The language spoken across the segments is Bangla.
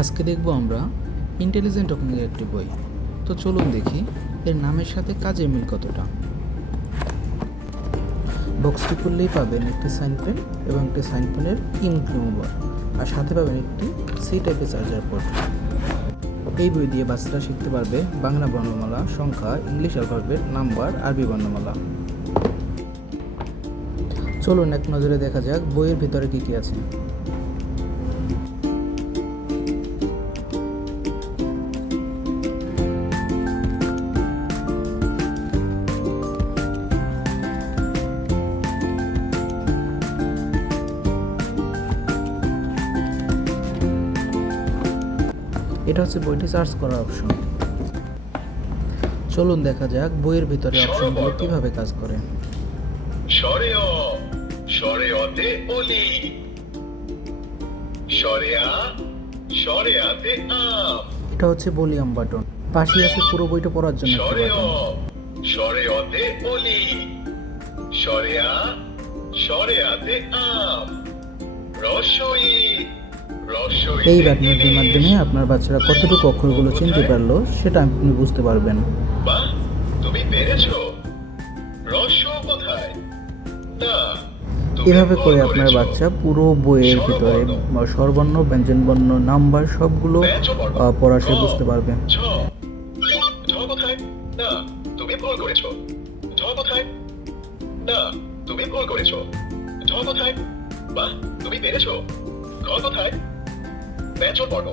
আজকে দেখব আমরা ইন্টেলিজেন্ট টকিংয়ের একটি বই। তো চলুন দেখি এর নামের সাথে কাজের মিল কতটা। বক্সটি খুললেই পাবেন একটি সাইন পেন এবং একটি সাইন পেনের ইঙ্ক রিমুভার, আর সাথে পাবেন একটি সি টাইপের চার্জার পোর্ট। এই বই দিয়ে বাচ্চারা শিখতে পারবে বাংলা বর্ণমালা, সংখ্যা, ইংলিশ অ্যালফাবেট, নাম্বার, আরবি বর্ণমালা। চলুন এক নজরে দেখা যাক বইয়ের ভিতরে কী কী আছে। এটা হচ্ছে বইটি সার্চ করার অপশন। চলুন দেখা যাক বইয়ের ভিতরে অপশনগুলো কিভাবে কাজ করে। স্বরে অ, স্বরে অতে অলি, স্বরে আ, স্বরে আতে আম। এটা হচ্ছে ভলিউম বাটন। পাশে আছে পুরো বইটা পড়ার জন্য একটা স্বরে অ, বাটন। স্বরে অতে অলি, স্বরে আ, স্বরে আতে আম। রসই, রসই এই বাটনটির মাধ্যমে আপনার বাচ্চারা কতটুকু অক্ষরগুলো চিনতে পারলো সেটা আপনি বুঝতে পারবেন। বাহ, তুমি পেরেছো। রস কোথায়? না, তুমি এভাবে ভুল করে আপনার করেছো। বাচ্চা পুরো বইয়ের ভিতরে স্বরবর্ণ, ব্যঞ্জনবর্ণ, নাম্বার সবগুলো পড়া সে বুঝতে পারবে। ছ, ঢ কোথায়? না, তুমি ভুল করেছো। ঢ কোথায়? না, তুমি ভুল করেছো। ঢ কোথায়? বাহ, তুমি পেরেছো। ঘ কোথায়? ব্যঞ্জন বর্ণ।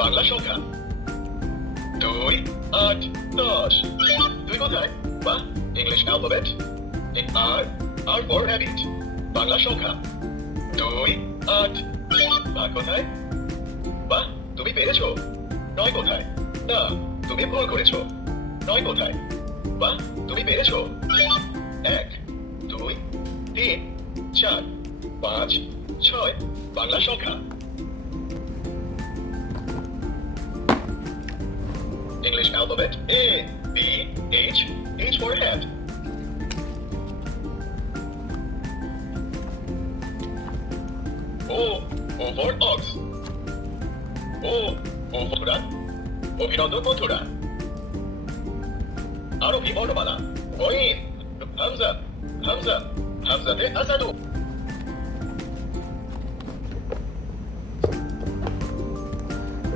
বাংলা সংখ্যা 2, 8, 10। 2 কোথায়? বাহ, English alphabet. In R, R for rabbit. Bangla সংখ্যা 2, 8। ভাগ কোথায়? বাহ, তুমি পেরেছো। 9 কোথায়? না, তুমি ভুল করেছো। 9 কোথায়? বাহ, তুমি পেরেছো। 1, 2, 3, 4, 5, 6। বাংলা সংখ্যা। English alphabet A, B, H, H for hat. O, O for ox. O, O for rat. অভিনন্দন বন্ধুরা। আরবি বর্ণমালা গইন, হামজা, হামজা, হামজাতে আসাদু।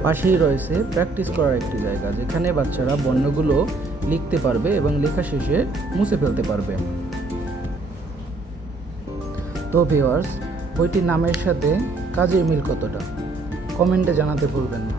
পাশেই রয়েছে প্র্যাকটিস করার একটি জায়গা, যেখানে বাচ্চারা বর্ণগুলো লিখতে পারবে এবং লেখা শেষে মুছে ফেলতে পারবে। তো ভিউয়ার্স, বইটির নামের সাথে কাজের মিল কতটা কমেন্টে জানাতে ভুলবেন না।